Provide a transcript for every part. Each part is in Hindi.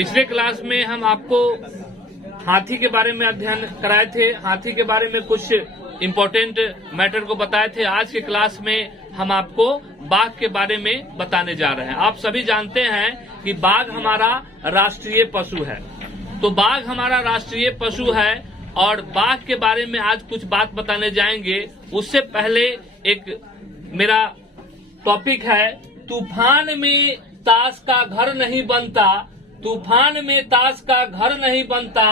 पिछले क्लास में हम आपको हाथी के बारे में अध्ययन कराए थे, हाथी के बारे में कुछ इम्पोर्टेंट मैटर को बताए थे। आज के क्लास में हम आपको बाघ के बारे में बताने जा रहे हैं। आप सभी जानते हैं कि बाघ हमारा राष्ट्रीय पशु है, तो बाघ हमारा राष्ट्रीय पशु है और बाघ के बारे में आज कुछ बात बताने जाएंगे। उससे पहले एक मेरा टॉपिक है, तूफान में ताश का घर नहीं बनता, तूफान में ताश का घर नहीं बनता,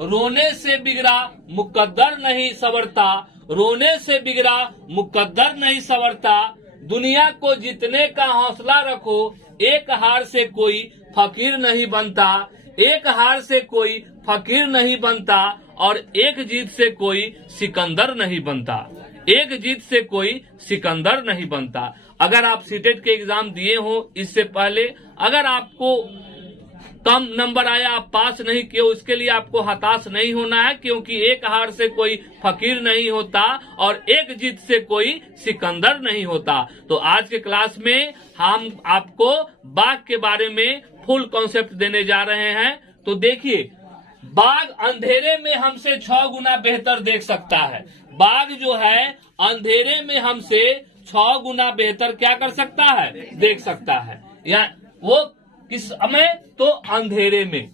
रोने से बिगड़ा मुकद्दर नहीं संवरता, रोने से बिगड़ा मुकद्दर नहीं संवरता। दुनिया को जीतने का हौसला रखो, एक हार से कोई फकीर नहीं बनता, एक हार से कोई फकीर नहीं बनता और एक जीत से कोई सिकंदर नहीं बनता, एक जीत से कोई सिकंदर नहीं बनता। अगर आप सीटेट के एग्जाम दिए हो इससे पहले, अगर आपको कम नंबर आया, आप पास नहीं किए, उसके लिए आपको हताश नहीं होना है, क्योंकि एक हार से कोई फकीर नहीं होता और एक जीत से कोई सिकंदर नहीं होता। तो आज के क्लास में हम आपको बाघ के बारे में फुल कॉन्सेप्ट देने जा रहे हैं। तो देखिए, बाघ अंधेरे में हमसे 6 गुना बेहतर देख सकता है। बाघ जो है अंधेरे में हमसे 6 गुना बेहतर क्या कर सकता है, देख सकता है। या वो किस समय, तो अंधेरे में।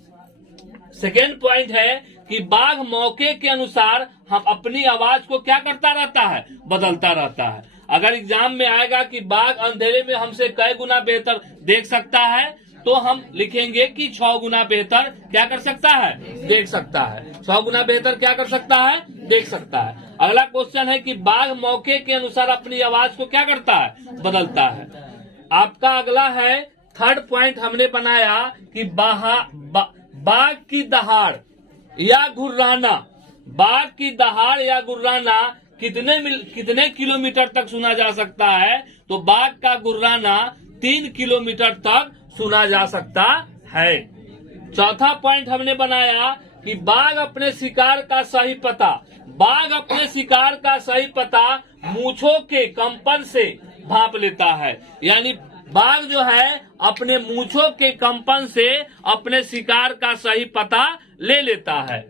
सेकेंड पॉइंट है कि बाघ मौके के अनुसार हम अपनी आवाज को क्या करता रहता है, बदलता रहता है। अगर एग्जाम में आएगा कि बाघ अंधेरे में हमसे कई गुना बेहतर देख सकता है, तो हम लिखेंगे कि 6 गुना बेहतर क्या कर सकता है, देख सकता है। 6 गुना बेहतर क्या कर सकता है, देख सकता है। अगला क्वेश्चन है कि बाघ मौके के अनुसार अपनी आवाज को क्या करता है, बदलता है। आपका अगला है, थर्ड पॉइंट हमने बनाया कि बाघ की दहाड़ या गुर्राना, बाघ की दहाड़ या गुर्राना कितने किलोमीटर तक सुना जा सकता है। तो बाघ का गुर्राना 3 किलोमीटर तक सुना जा सकता है। चौथा पॉइंट हमने बनाया कि बाघ अपने शिकार का सही पता, बाघ अपने शिकार का सही पता मूंछों के कंपन से भांप लेता है। यानी बाघ जो है अपने मूंछों के कंपन से अपने शिकार का सही पता ले लेता है,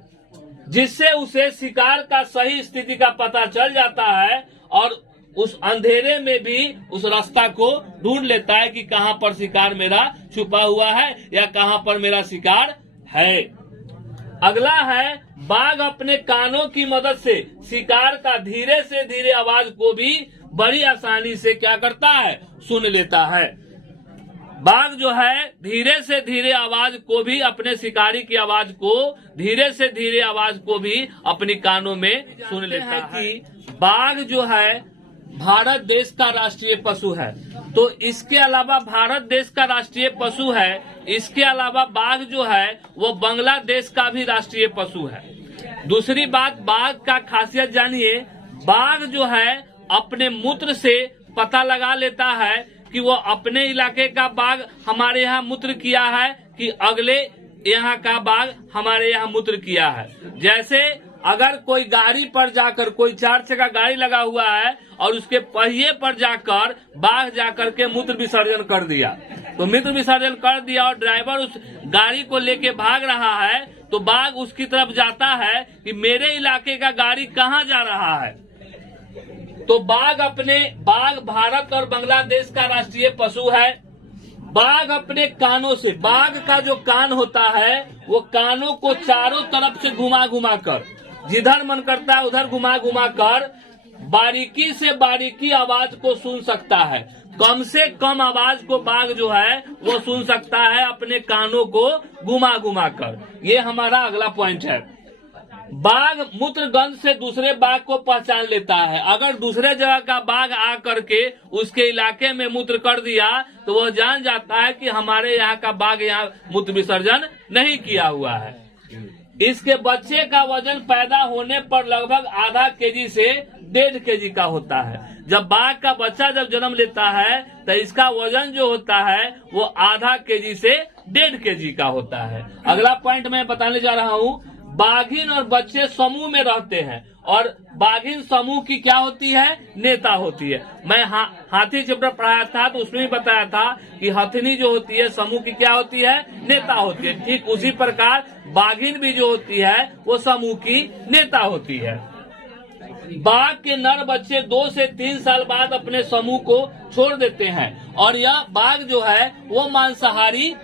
जिससे उसे शिकार का सही स्थिति का पता चल जाता है और उस अंधेरे में भी उस रास्ता को ढूंढ लेता है कि कहाँ पर शिकार मेरा छुपा हुआ है या कहाँ पर मेरा शिकार है। अगला है, बाघ अपने कानों की मदद से शिकार का धीरे से धीरे आवाज को भी बड़ी आसानी से क्या करता है, सुन लेता है। बाघ जो है धीरे से धीरे आवाज को भी, अपने शिकारी की आवाज को, धीरे से धीरे आवाज को भी अपनी कानों में सुन लेता है। बाघ जो है भारत देश का राष्ट्रीय पशु है, तो इसके अलावा भारत देश का राष्ट्रीय पशु है, इसके अलावा बाघ जो है वो बांग्लादेश का भी राष्ट्रीय पशु है। दूसरी बात, बाघ का खासियत जानिए, बाघ जो है अपने मूत्र से पता लगा लेता है कि वो अपने इलाके का बाघ हमारे यहाँ मूत्र किया है कि अगले यहाँ का बाघ हमारे यहाँ मूत्र किया है। जैसे अगर कोई गाड़ी पर जाकर, कोई 4 चक्का गाड़ी लगा हुआ है और उसके पहिए पर जाकर बाघ जाकर के मूत्र विसर्जन कर दिया, तो मूत्र विसर्जन कर दिया और ड्राइवर उस गाड़ी को लेके भाग रहा है, तो बाघ उसकी तरफ जाता है कि मेरे इलाके का गाड़ी कहाँ जा रहा है। तो बाघ भारत और बांग्लादेश का राष्ट्रीय पशु है। बाघ अपने कानों से, बाघ का जो कान होता है वो कानों को चारों तरफ से घुमा घुमा कर, जिधर मन करता है उधर घुमा घुमा कर बारीकी से बारीकी आवाज को सुन सकता है। कम से कम आवाज को बाघ जो है वो सुन सकता है अपने कानों को घुमा घुमा कर। ये हमारा अगला पॉइंट है। बाघ मूत्र गंध से दूसरे बाघ को पहचान लेता है। अगर दूसरे जगह का बाघ आ करके उसके इलाके में मूत्र कर दिया तो वह जान जाता है कि हमारे यहाँ का बाघ यहाँ मूत्र विसर्जन नहीं किया हुआ है। इसके बच्चे का वजन पैदा होने पर लगभग आधा केजी से 1.5 केजी का होता है। जब बाघ का बच्चा जब जन्म लेता है तो इसका वजन जो होता है वो आधा केजी से 1.5 केजी का होता है। अगला पॉइंट मैं बताने जा रहा हूँ, बाघिन और बच्चे समूह में रहते हैं और बाघिन समूह की क्या होती है? नेता होती है। मैं हाथी चैप्टर पढ़ाया था तो उसमें भी बताया था कि हथिनी जो होती है समूह की क्या होती है? नेता होती है। ठीक उसी प्रकार बाघिन भी जो होती है वो समूह की नेता होती है। बाघ के नर बच्चे 2 से 3 साल बाद अपने समूह को छोड़ देते हैं और यह बाघ जो है वो मांसाहारी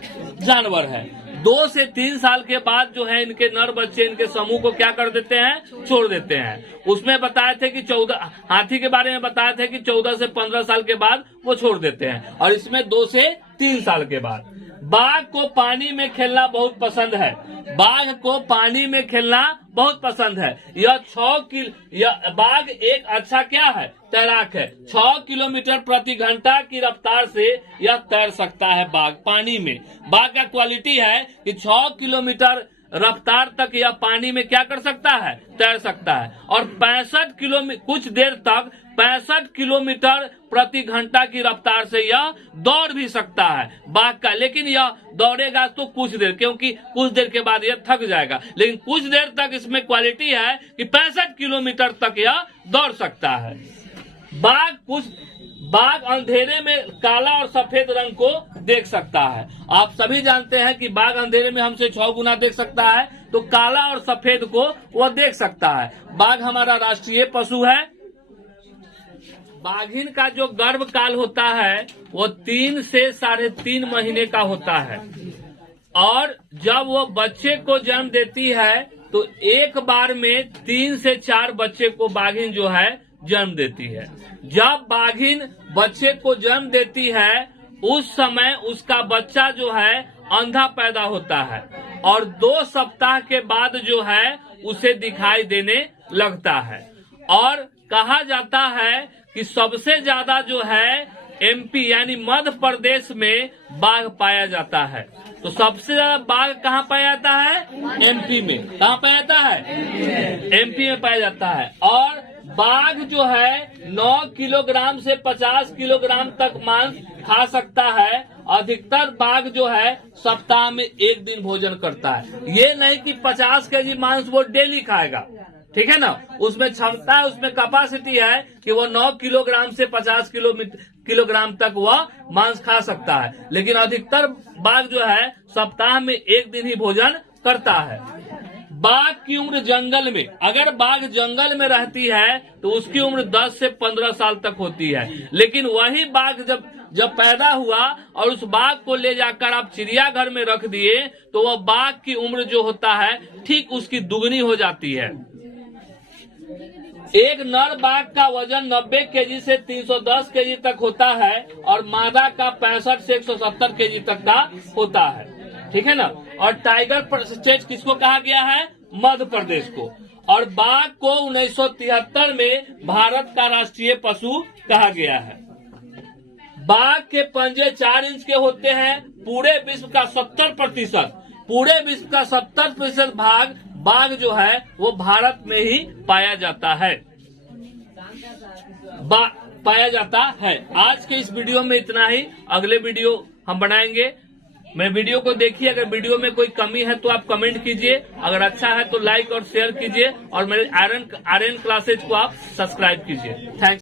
जानवर है। 2 से 3 साल के बाद जो है इनके नर बच्चे इनके समूह को क्या कर देते हैं? छोड़ देते हैं। उसमें बताए थे कि 14 हाथी के बारे में बताए थे कि 14 से 15 साल के बाद वो छोड़ देते हैं और इसमें 2 से 3 साल के बाद। बाघ को पानी में खेलना बहुत पसंद है। बाघ को पानी में खेलना बहुत पसंद है। यह बाघ एक अच्छा क्या है? तैराक है। 6 किलोमीटर प्रति घंटा की रफ्तार से यह तैर सकता है बाघ पानी में। बाघ का क्वालिटी है कि 6 किलोमीटर रफ्तार तक यह पानी में क्या कर सकता है? तैर सकता है और 65 किलोमीटर कुछ देर तक 65 किलोमीटर प्रति घंटा की रफ्तार से यह दौड़ भी सकता है बाघ का। लेकिन यह दौड़ेगा तो कुछ देर, क्योंकि कुछ देर के बाद यह थक जाएगा। लेकिन कुछ देर तक इसमें क्वालिटी है कि 65 किलोमीटर तक यह दौड़ सकता है। बाघ अंधेरे में काला और सफेद रंग को देख सकता है। आप सभी जानते हैं कि बाघ अंधेरे में हमसे 6 गुना देख सकता है, तो काला और सफेद को वह देख सकता है। बाघ हमारा राष्ट्रीय पशु है। बाघिन का जो गर्भ काल होता है वो 3 से 3.5 महीने का होता है और जब वो बच्चे को जन्म देती है तो एक बार में 3 से 4 बच्चे को बाघिन जो है जन्म देती है। जब बाघिन बच्चे को जन्म देती है उस समय उसका बच्चा जो है अंधा पैदा होता है और 2 सप्ताह के बाद जो है उसे दिखाई देने लगता है। और कहा जाता है कि सबसे ज्यादा जो है एमपी यानी मध्य प्रदेश में बाघ पाया जाता है। तो सबसे ज्यादा बाघ कहाँ पाया जाता है? एमपी में। कहाँ पाया जाता है? एमपी में पाया जाता है। और बाघ जो है 9 किलोग्राम से 50 किलोग्राम तक मांस खा सकता है। अधिकतर बाघ जो है सप्ताह में 1 दिन भोजन करता है। ये नहीं कि 50 केजी मांस वो डेली खाएगा, ठीक है ना। उसमें क्षमता है, उसमें कैपेसिटी है कि वो 9 किलोग्राम से 50 किलोग्राम तक वह मांस खा सकता है। लेकिन अधिकतर बाघ जो है सप्ताह में 1 दिन ही भोजन करता है। बाघ की उम्र जंगल में, अगर बाघ जंगल में रहती है तो उसकी उम्र 10 से 15 साल तक होती है। लेकिन वही बाघ जब पैदा हुआ और उस बाघ को ले जाकर आप चिड़ियाघर में रख दिए तो वह बाघ की उम्र जो होता है ठीक उसकी दुगनी हो जाती है। एक नर बाघ का वजन 90 केजी से 310 केजी तक होता है और मादा का 65 से 170 केजी तक का होता है, ठीक है ना। और टाइगर स्टेट किसको कहा गया है? मध्य प्रदेश को। और बाघ को 1973 में भारत का राष्ट्रीय पशु कहा गया है। बाघ के पंजे 4 इंच के होते हैं। पूरे विश्व का 70% भाग बाघ जो है वो भारत में ही पाया जाता है। आज के इस वीडियो में इतना ही। अगले वीडियो हम बनाएंगे। मेरे वीडियो को देखिए। अगर वीडियो में कोई कमी है तो आप कमेंट कीजिए। अगर अच्छा है तो लाइक और शेयर कीजिए और मेरे आर्यन क्लासेज को आप सब्सक्राइब कीजिए। थैंक्स।